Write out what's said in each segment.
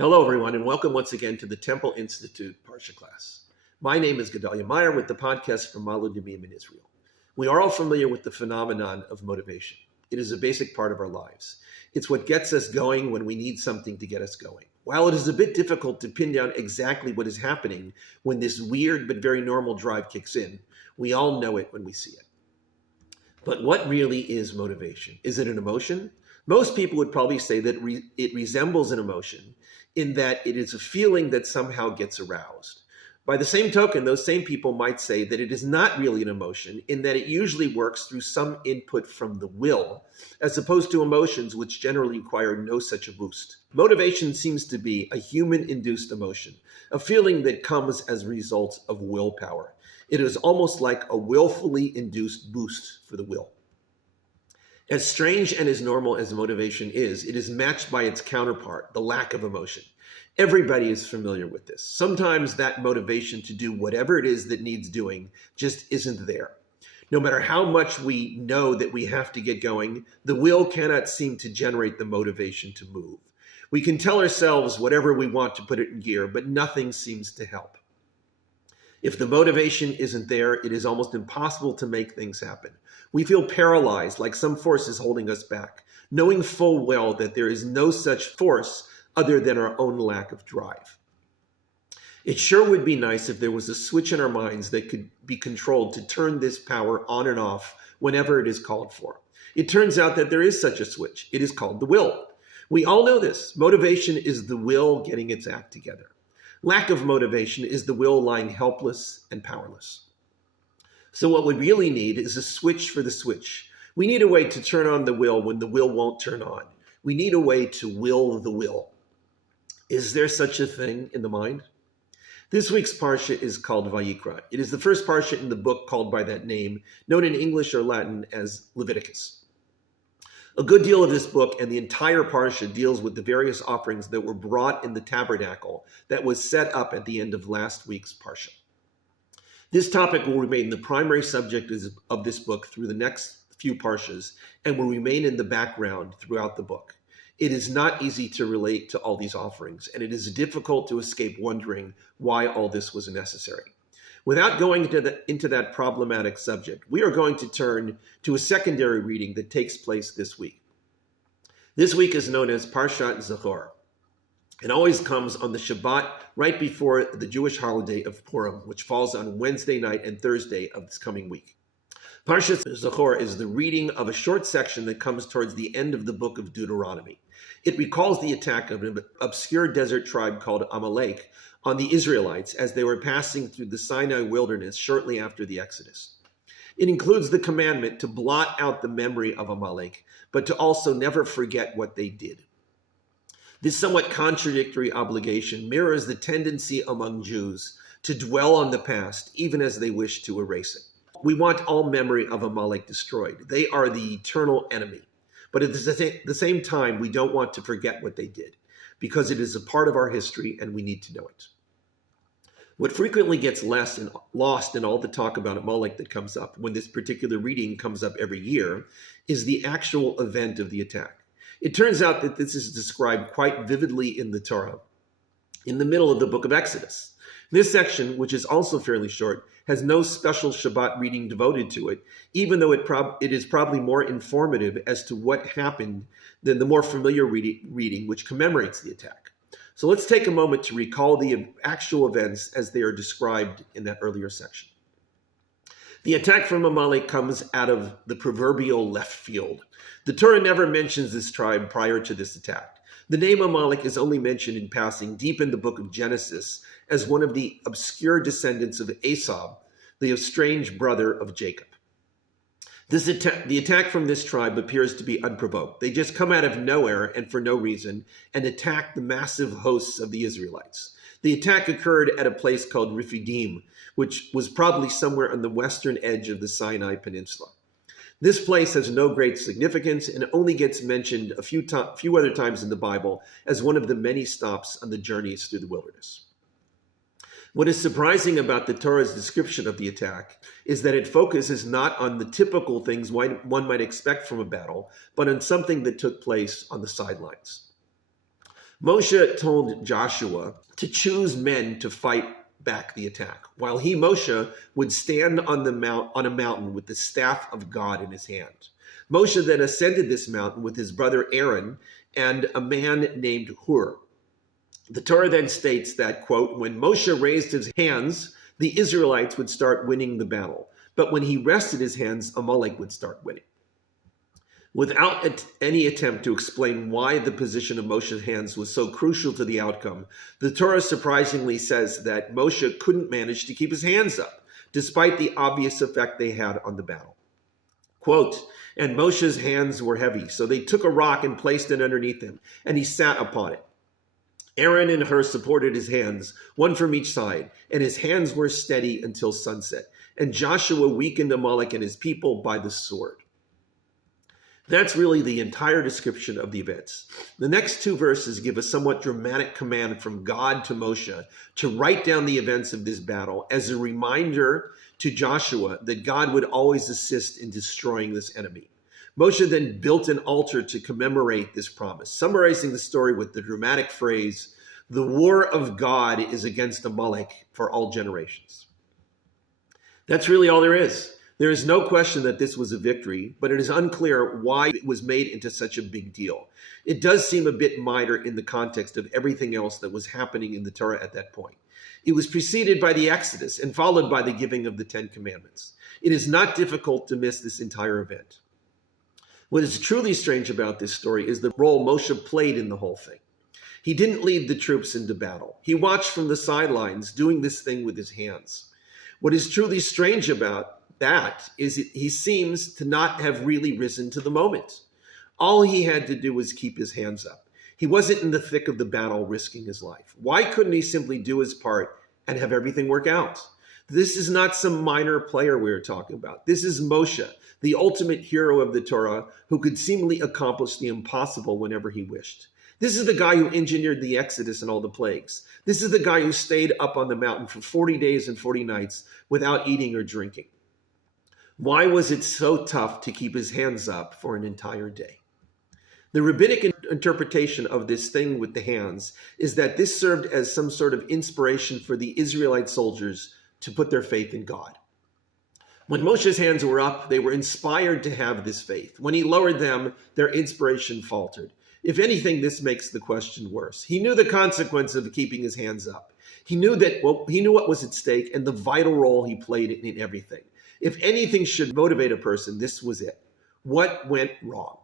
Hello, everyone, and welcome once again to the Temple Institute Parsha class. My name is Gedalia Meyer with the podcast from Malu Demim in Israel. We are all familiar with the phenomenon of motivation. It is a basic part of our lives. It's what gets us going when we need something to get us going. While it is a bit difficult to pin down exactly what is happening when this weird but very normal drive kicks in, we all know it when we see it. But what really is motivation? Is it an emotion? Most people would probably say that it resembles an emotion in that it is a feeling that somehow gets aroused. By the same token, those same people might say that it is not really an emotion in that it usually works through some input from the will, as opposed to emotions which generally require no such a boost. Motivation seems to be a human-induced emotion, a feeling that comes as a result of willpower. It is almost like a willfully induced boost for the will. As strange and as normal as motivation is, it is matched by its counterpart, the lack of emotion. Everybody is familiar with this. Sometimes that motivation to do whatever it is that needs doing just isn't there. No matter how much we know that we have to get going, the will cannot seem to generate the motivation to move. We can tell ourselves whatever we want to put it in gear, but nothing seems to help. If the motivation isn't there, it is almost impossible to make things happen. We feel paralyzed, like some force is holding us back, knowing full well that there is no such force other than our own lack of drive. It sure would be nice if there was a switch in our minds that could be controlled to turn this power on and off whenever it is called for. It turns out that there is such a switch. It is called the will. We all know this. Motivation is the will getting its act together. Lack of motivation is the will lying helpless and powerless. So what we really need is a switch for the switch. We need a way to turn on the will when the will won't turn on. We need a way to will the will. Is there such a thing in the mind? This week's Parsha is called Vayikra. It is the first Parsha in the book called by that name, known in English or Latin as Leviticus. A good deal of this book and the entire Parsha deals with the various offerings that were brought in the tabernacle that was set up at the end of last week's Parsha. This topic will remain the primary subject of this book through the next few Parshas and will remain in the background throughout the book. It is not easy to relate to all these offerings, and it is difficult to escape wondering why all this was necessary. Without going into that problematic subject, we are going to turn to a secondary reading that takes place this week. This week is known as Parashat Zachor. It always comes on the Shabbat right before the Jewish holiday of Purim, which falls on Wednesday night and Thursday of this coming week. Parashat Zachor is the reading of a short section that comes towards the end of the book of Deuteronomy. It recalls the attack of an obscure desert tribe called Amalek on the Israelites as they were passing through the Sinai wilderness shortly after the Exodus. It includes the commandment to blot out the memory of Amalek, but to also never forget what they did. This somewhat contradictory obligation mirrors the tendency among Jews to dwell on the past, even as they wish to erase it. We want all memory of Amalek destroyed. They are the eternal enemy. But at the same time, we don't want to forget what they did, because it is a part of our history and we need to know it. What frequently gets lost in all the talk about Amalek that comes up when this particular reading comes up every year is the actual event of the attack. It turns out that this is described quite vividly in the Torah, in the middle of the book of Exodus. This section, which is also fairly short, has no special Shabbat reading devoted to it, even though it is probably more informative as to what happened than the more familiar reading which commemorates the attack. So let's take a moment to recall the actual events as they are described in that earlier section. The attack from Amalek comes out of the proverbial left field. The Torah never mentions this tribe prior to this attack. The name Amalek is only mentioned in passing deep in the book of Genesis as one of the obscure descendants of Esau, the estranged brother of Jacob. The attack from this tribe appears to be unprovoked. They just come out of nowhere and for no reason and attack the massive hosts of the Israelites. The attack occurred at a place called Rephidim, which was probably somewhere on the western edge of the Sinai Peninsula. This place has no great significance and only gets mentioned a few other times in the Bible as one of the many stops on the journeys through the wilderness. What is surprising about the Torah's description of the attack is that it focuses not on the typical things one might expect from a battle, but on something that took place on the sidelines. Moshe told Joshua to choose men to fight back the attack, while he, Moshe, would stand on a mountain with the staff of God in his hand. Moshe then ascended this mountain with his brother Aaron and a man named Hur. The Torah then states that, quote, when Moshe raised his hands, the Israelites would start winning the battle. But when he rested his hands, Amalek would start winning. Without any attempt to explain why the position of Moshe's hands was so crucial to the outcome, the Torah surprisingly says that Moshe couldn't manage to keep his hands up, despite the obvious effect they had on the battle. Quote, and Moshe's hands were heavy, so they took a rock and placed it underneath him, and he sat upon it. Aaron and Hur supported his hands, one from each side, and his hands were steady until sunset. And Joshua weakened Amalek and his people by the sword. That's really the entire description of the events. The next two verses give a somewhat dramatic command from God to Moshe to write down the events of this battle as a reminder to Joshua that God would always assist in destroying this enemy. Moshe then built an altar to commemorate this promise, summarizing the story with the dramatic phrase, the war of God is against Amalek for all generations. That's really all there is. There is no question that this was a victory, but it is unclear why it was made into such a big deal. It does seem a bit minor in the context of everything else that was happening in the Torah at that point. It was preceded by the Exodus and followed by the giving of the Ten Commandments. It is not difficult to miss this entire event. What is truly strange about this story is the role Moshe played in the whole thing. He didn't lead the troops into battle. He watched from the sidelines, doing this thing with his hands. What is truly strange about that is he seems to not have really risen to the moment. All he had to do was keep his hands up. He wasn't in the thick of the battle risking his life. Why couldn't he simply do his part and have everything work out? This is not some minor player we're talking about. This is Moshe, the ultimate hero of the Torah, who could seemingly accomplish the impossible whenever he wished. This is the guy who engineered the Exodus and all the plagues. This is the guy who stayed up on the mountain for 40 days and 40 nights without eating or drinking. Why was it so tough to keep his hands up for an entire day? The rabbinic interpretation of this thing with the hands is that this served as some sort of inspiration for the Israelite soldiers to put their faith in God. When Moshe's hands were up, they were inspired to have this faith. When he lowered them, their inspiration faltered. If anything, this makes the question worse. He knew the consequence of keeping his hands up. He knew what was at stake and the vital role he played in everything. If anything should motivate a person, this was it. What went wrong?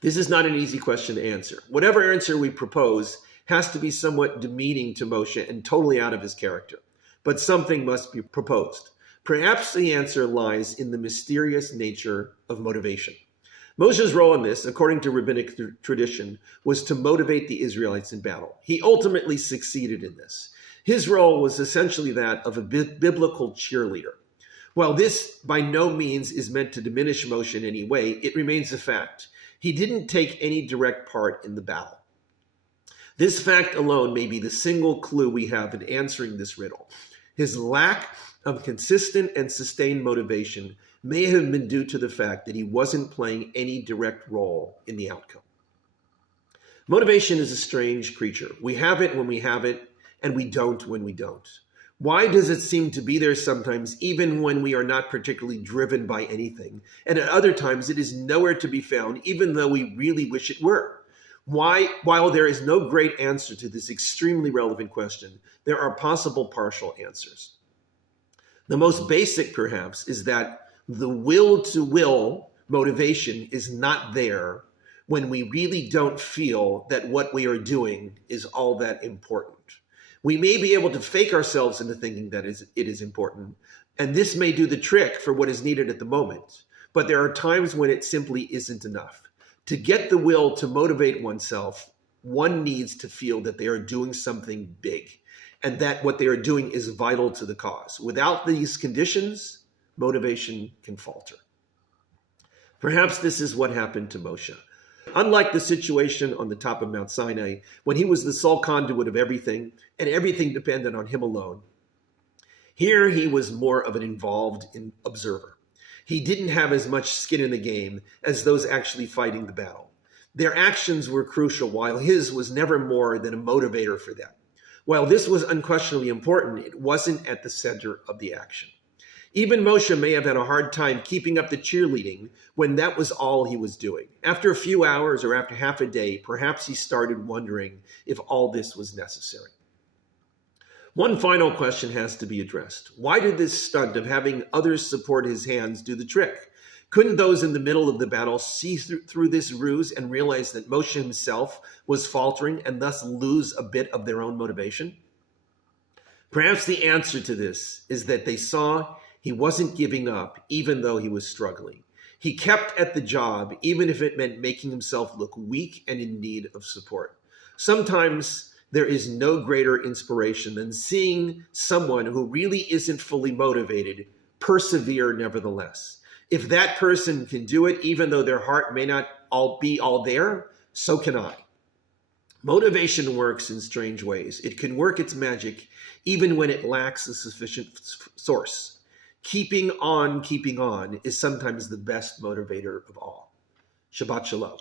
This is not an easy question to answer. Whatever answer we propose has to be somewhat demeaning to Moshe and totally out of his character. But something must be proposed. Perhaps the answer lies in the mysterious nature of motivation. Moshe's role in this, according to rabbinic tradition, was to motivate the Israelites in battle. He ultimately succeeded in this. His role was essentially that of a biblical cheerleader. While this by no means is meant to diminish Moshe in any way, it remains a fact. He didn't take any direct part in the battle. This fact alone may be the single clue we have in answering this riddle. His lack of consistent and sustained motivation may have been due to the fact that he wasn't playing any direct role in the outcome. Motivation is a strange creature. We have it when we have it, and we don't when we don't. Why does it seem to be there sometimes, even when we are not particularly driven by anything? And at other times, it is nowhere to be found, even though we really wish it were. While there is no great answer to this extremely relevant question, there are possible partial answers. The most basic, perhaps, is that the will-to-will motivation is not there when we really don't feel that what we are doing is all that important. We may be able to fake ourselves into thinking that it is important, and this may do the trick for what is needed at the moment, but there are times when it simply isn't enough. To get the will to motivate oneself, one needs to feel that they are doing something big, and that what they are doing is vital to the cause. Without these conditions, motivation can falter. Perhaps this is what happened to Moshe. Unlike the situation on the top of Mount Sinai, when he was the sole conduit of everything, and everything depended on him alone, here he was more of an involved observer. He didn't have as much skin in the game as those actually fighting the battle. Their actions were crucial, while his was never more than a motivator for them. While this was unquestionably important, it wasn't at the center of the action. Even Moshe may have had a hard time keeping up the cheerleading when that was all he was doing. After a few hours or after half a day, perhaps he started wondering if all this was necessary. One final question has to be addressed. Why did this stunt of having others support his hands do the trick? Couldn't those in the middle of the battle see through this ruse and realize that Moshe himself was faltering and thus lose a bit of their own motivation? Perhaps the answer to this is that they saw he wasn't giving up even though he was struggling. He kept at the job even if it meant making himself look weak and in need of support. Sometimes there is no greater inspiration than seeing someone who really isn't fully motivated persevere nevertheless. If that person can do it, even though their heart may not be all there, so can I. Motivation works in strange ways. It can work its magic even when it lacks a sufficient source. Keeping on is sometimes the best motivator of all. Shabbat Shalom.